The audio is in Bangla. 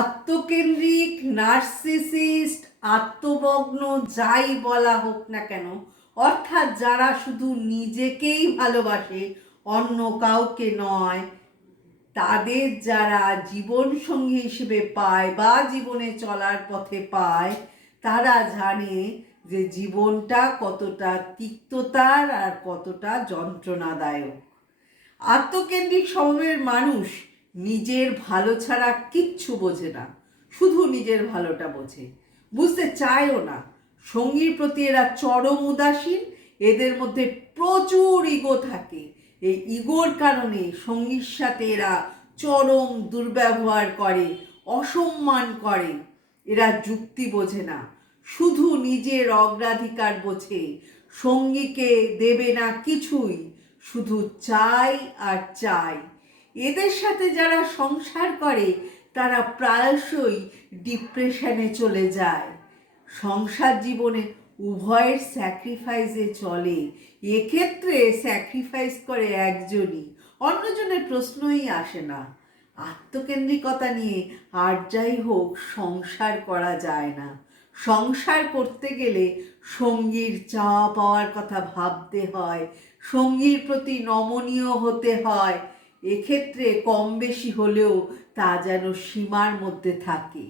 আত্মকেন্দ্রিক, নার্সিসিস্ট, আত্মমগ্ন, যাই বলা হোক না কেন, অর্থাৎ যারা শুধু নিজেকেই ভালোবাসে, অন্য কাউকে নয়, তাদের যারা জীবনসঙ্গী হিসেবে পায় বা জীবনে চলার পথে পায়, তারা জানে যে জীবনটা কতটা তিক্ততার আর কতটা যন্ত্রণাদায়ক। আত্মকেন্দ্রিক স্বভাবের মানুষ নিজের ভালো ছাড়া কিচ্ছু বোঝে না। শুধু নিজের ভালোটা বোঝে। বুঝতে চায়ও না। সঙ্গীর প্রতি এরা চরম উদাসীন। এদের মধ্যে প্রচুর ইগো থাকে। এই ইগোর কারণে সঙ্গীর সাথে এরা চরম দুর্ব্যবহার করে, অসম্মান করে। এরা যুক্তি বোঝে না। শুধু নিজের অগ্রাধিকার বোঝে। সঙ্গীকে দেবে না কিছুই। শুধু চাই আর চাই এদের সাথে যারা সংসার করে, তারা প্রায়শই ডিপ্রেশনে চলে যায়। সংসার জীবনে উভয়ের স্যাক্রিফাইসে চলে। এক্ষেত্রে স্যাক্রিফাইস করে একজনই, অন্যজনের প্রশ্নই আসে না। আত্মকেন্দ্রিকতা নিয়ে আর যাই হোক সংসার করা যায় না। সংসার করতে গেলে সঙ্গীর চাওয়া পাওয়ার কথা ভাবতে হয়, সঙ্গীর প্রতি নমনীয় হতে হয় এক্ষেত্রে কম বেশি হলেও তা যেন সীমার মধ্যে থাকে।